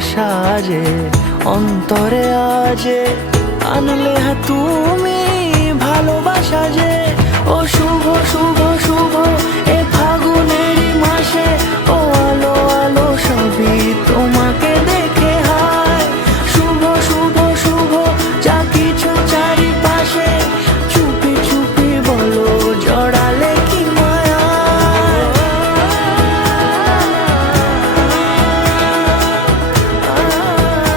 সাজে অন্তরে আজে আনলে তুমি ভালোবাসা যে। ও শুভ শুভ শুভ এ ফাগুনেরই মাসে, ও আলো আলো সবই তোমার।